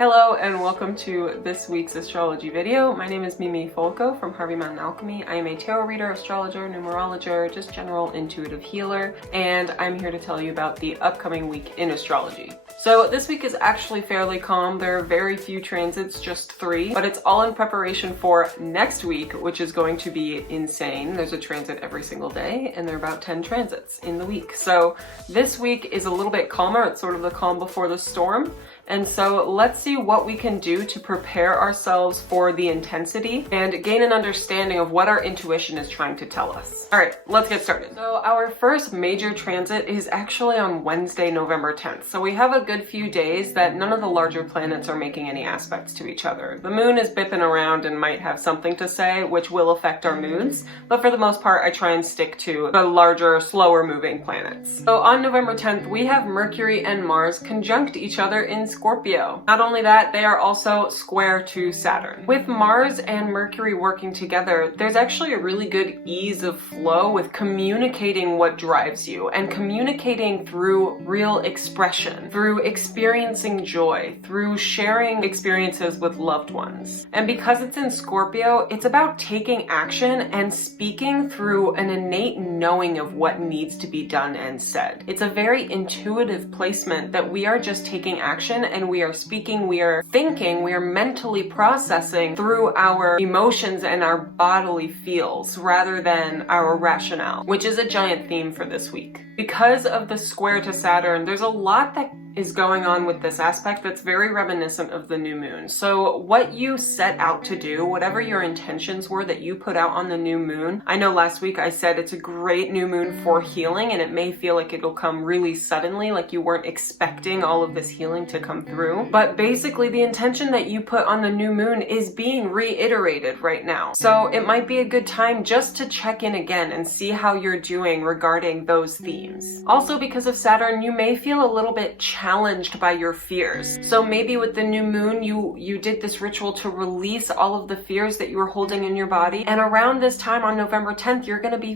Hello and welcome to this week's astrology video. My name is Mimí Folco from Harvey Alchemy. I am a tarot reader, astrologer, numerologer, just general intuitive healer, and I'm here to tell you about the upcoming week in astrology. So this week is actually fairly calm. There are very few transits, just 3, but it's all in preparation for next week, which is going to be insane. There's a transit every single day, and there are about 10 transits in the week. So this week is a little bit calmer. It's sort of the calm before the storm. And so let's see what we can do to prepare ourselves for the intensity and gain an understanding of what our intuition is trying to tell us. All right, let's get started. So our first major transit is actually on Wednesday, November 10th. So we have a good few days that none of the larger planets are making any aspects to each other. The moon is bipping around and might have something to say, which will affect our moods. But for the most part, I try and stick to the larger, slower moving planets. So on November 10th, we have Mercury and Mars conjunct each other in Scorpio. Not only that, they are also square to Saturn. With Mars and Mercury working together, there's actually a really good ease of flow with communicating what drives you and communicating through real expression, through experiencing joy, through sharing experiences with loved ones. And because it's in Scorpio, it's about taking action and speaking through an innate knowing of what needs to be done and said. It's a very intuitive placement that we are just taking action and we are speaking, we are thinking, we are mentally processing through our emotions and our bodily feels rather than our rationale, which is a giant theme for this week. Because of the square to Saturn, there's a lot that is going on with this aspect that's very reminiscent of the new moon. So what you set out to do, whatever your intentions were that you put out on the new moon, I know last week I said it's a great new moon for healing and it may feel like it'll come really suddenly, like you weren't expecting all of this healing to come through. But basically the intention that you put on the new moon is being reiterated right now. So it might be a good time just to check in again and see how you're doing regarding those themes. Also, because of Saturn, you may feel a little bit challenged by your fears. So maybe with the new moon, you did this ritual to release all of the fears that you were holding in your body. And around this time on November 10th,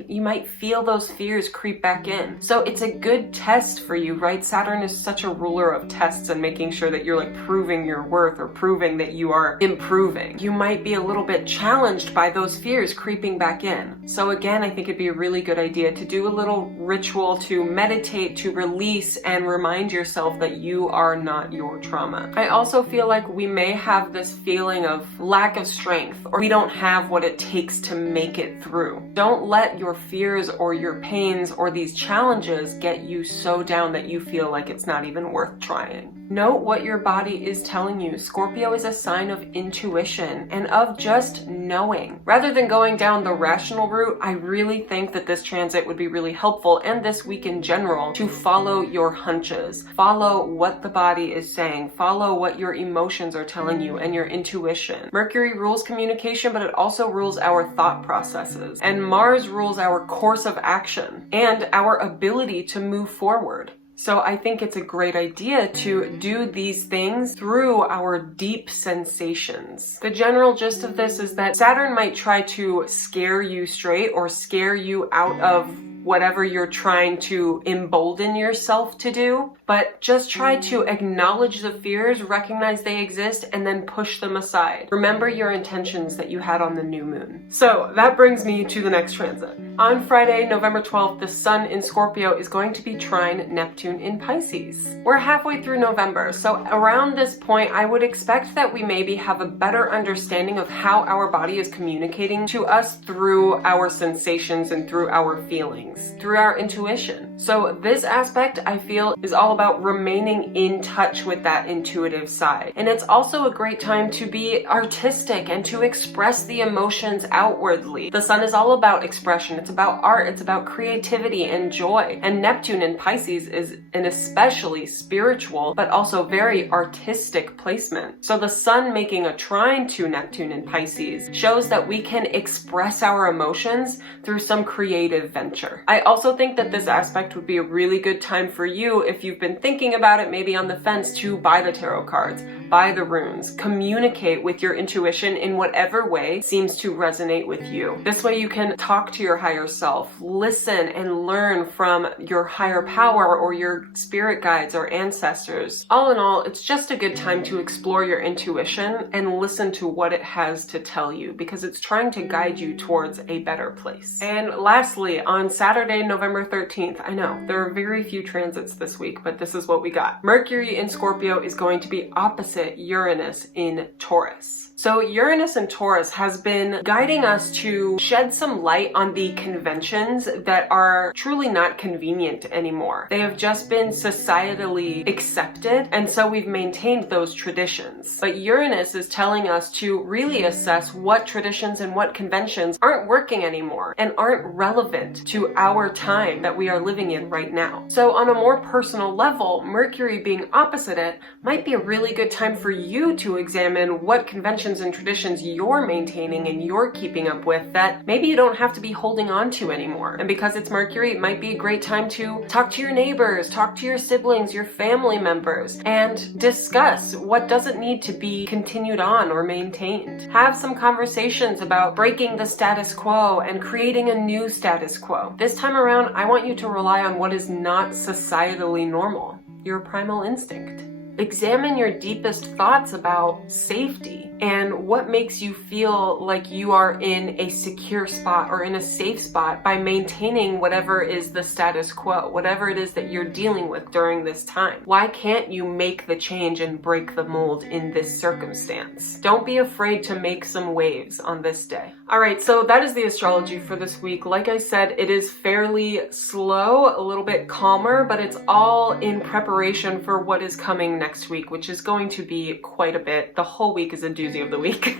you might feel those fears creep back in. So it's a good test for you, right? Saturn is such a ruler of tests and making sure that you're like proving your worth or proving that you are improving. You might be a little bit challenged by those fears creeping back in. So again, I think it'd be a really good idea to do a little ritual to meditate, to release and remind yourself that you are not your trauma. I also feel like we may have this feeling of lack of strength or we don't have what it takes to make it through. Don't let your fears or your pains or these challenges get you so down that you feel like it's not even worth trying. Note what your body is telling you. Scorpio is a sign of intuition and of just knowing. Rather than going down the rational route, I really think that this transit would be really helpful and this week in general to follow your hunches. Follow what the body is saying. Follow what your emotions are telling you and your intuition. Mercury rules communication, but it also rules our thought processes. And Mars rules our course of action and our ability to move forward. So I think it's a great idea to do these things through our deep sensations. The general gist of this is that Saturn might try to scare you straight or scare you out of whatever you're trying to embolden yourself to do, but just try to acknowledge the fears, recognize they exist, and then push them aside. Remember your intentions that you had on the new moon. So that brings me to the next transit. On Friday, November 12th, the sun in Scorpio is going to be trine Neptune in Pisces. We're halfway through November, so around this point, I would expect that we maybe have a better understanding of how our body is communicating to us through our sensations and through our feelings, through our intuition. So this aspect, I feel, is all about remaining in touch with that intuitive side. And it's also a great time to be artistic and to express the emotions outwardly. The sun is all about expression. It's about art. It's about creativity and joy. And Neptune in Pisces is an especially spiritual, but also very artistic placement. So the sun making a trine to Neptune in Pisces shows that we can express our emotions through some creative venture. I also think that this aspect would be a really good time for you if you've been thinking about it, maybe on the fence, to buy the tarot cards, buy the runes, communicate with your intuition in whatever way seems to resonate with you. This way you can talk to your higher self, listen and learn from your higher power or your spirit guides or ancestors. All in all, it's just a good time to explore your intuition and listen to what it has to tell you, because it's trying to guide you towards a better place. And lastly, on Saturday, November 13th, I know there are very few transits this week, but this is what we got. Mercury in Scorpio is going to be opposite Uranus in Taurus. So Uranus in Taurus has been guiding us to shed some light on the conventions that are truly not convenient anymore. They have just been societally accepted, and so we've maintained those traditions. But Uranus is telling us to really assess what traditions and what conventions aren't working anymore and aren't relevant to our time that we are living in right now. So on a more personal level, Mercury being opposite it might be a really good time for you to examine what conventions and traditions you're maintaining and you're keeping up with that maybe you don't have to be holding on to anymore. And because it's Mercury, it might be a great time to talk to your neighbors, talk to your siblings, your family members, and discuss what doesn't need to be continued on or maintained. Have some conversations about breaking the status quo and creating a new status quo. This time around, I want you to rely on what is not societally normal, your primal instinct. Examine your deepest thoughts about safety and what makes you feel like you are in a secure spot or in a safe spot by maintaining whatever is the status quo, whatever it is that you're dealing with during this time. Why can't you make the change and break the mold in this circumstance? Don't be afraid to make some waves on this day. All right, so that is the astrology for this week. Like I said, it is fairly slow, a little bit calmer, but it's all in preparation for what is coming next week, which is going to be quite a bit. The whole week is a doozy of the week.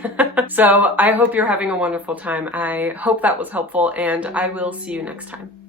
So I hope you're having a wonderful time. I hope that was helpful, and I will see you next time.